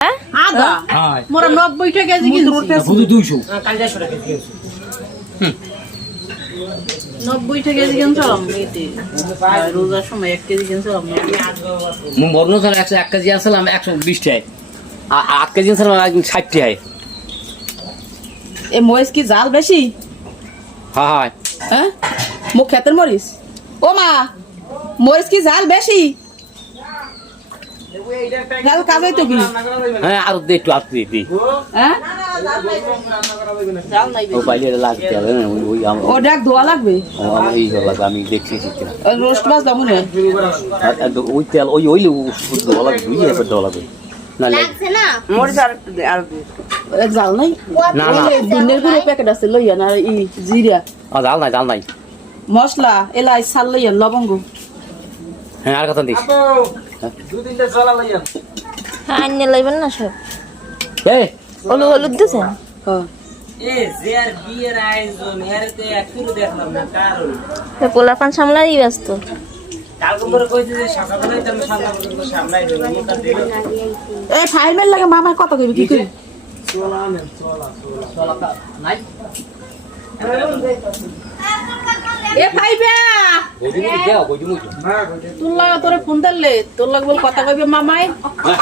আদা মোরা 90 টাকা কেজি কিনছি 200 কাল 150 টাকা কেজি 90 টাকা কেজি কিনছিলাম এতে রোজার সময় 1 কেজি কিনছিলাম মু বর্ণ স্যার 101 কেজি আনছিলাম 120 টাকা আর 8 কেজি আনছিলাম 60 টাকা এই মরিচ কি জাল বেশি হ্যাঁ হ্যাঁ মুখ খেতের মরিচ ও মা মরিচ কি জাল বেশি জাল কাজই তো কি হ্যাঁ আর দে একটু আসতে দি হ্যাঁ জাল নাই ও বাইরে লাগতে হবে ওই ও ডাক ধোয়া লাগবে আমার এই লাগে আমি দেখছি ঠিক না রোস্ট মাছ দাও মনে ওই তেল ওই ডলা দুই এবার ডলা দে না লাগছে না মরিচ আর জাল নাই না না দিনের গুলো প্যাকেট আছে লইয়া না ই জিরা জাল নাই মশলা এলাই সাল লইয়া লবঙ্গ হ্যাঁ আর কথা দিস দুদিনটা চলা লইয়া আন্নে লইবেন না সব এই হলুদ দিছেন হ্যাঁ এ জের বিয়ের আয়োজন এরতে একটু দেখলাম না কারণ পোলাপান সামলাই ব্যস্ত কালকে পরে কইছে যে সকালবেলায় তো আমি সন্ধ্যা পর্যন্ত সামলাই দেব মোটা দিল এই ফাইমের লাগে মামা কত কইবি কি কইবি চলা আনেন চলা নাই এ ফাইবে ওই দিন দেও ওই দিন তোর লাগা তোরে ফোন দিলে তোর লাগবে কথা কইবে মামাই হ্যাঁ